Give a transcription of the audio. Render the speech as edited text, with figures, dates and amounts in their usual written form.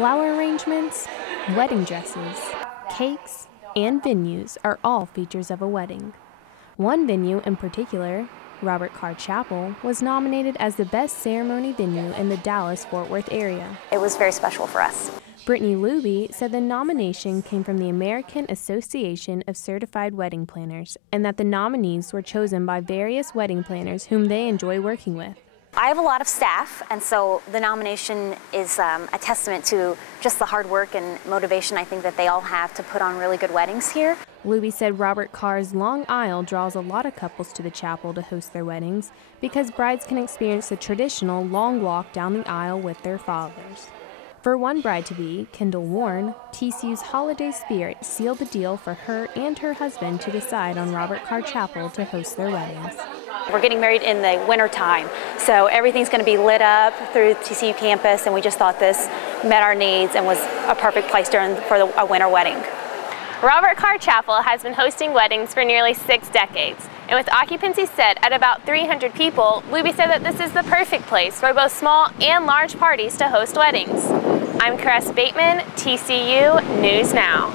Flower arrangements, wedding dresses, cakes, and venues are all features of a wedding. One venue in particular, Robert Carr Chapel, was nominated as the best ceremony venue in the Dallas-Fort Worth area. It was very special for us. Brittany Luby said the nomination came from the American Association of Certified Wedding Planners and that the nominees were chosen by various wedding planners whom they enjoy working with. I have a lot of staff, and so the nomination is a testament to just the hard work and motivation I think that they all have to put on really good weddings here. Luby said Robert Carr's long aisle draws a lot of couples to the chapel to host their weddings because brides can experience the traditional long walk down the aisle with their fathers. For one bride-to-be, Kendall Warren, TCU's holiday spirit sealed the deal for her and her husband to decide on Robert Carr Chapel to host their weddings. We're getting married in the winter time, so everything's going to be lit up through TCU campus, and we just thought this met our needs and was a perfect place for a winter wedding. Robert Carr Chapel has been hosting weddings for nearly 6 decades, and with occupancy set at about 300 people, Luby said that this is the perfect place for both small and large parties to host weddings. I'm Cress Bateman, TCU News Now.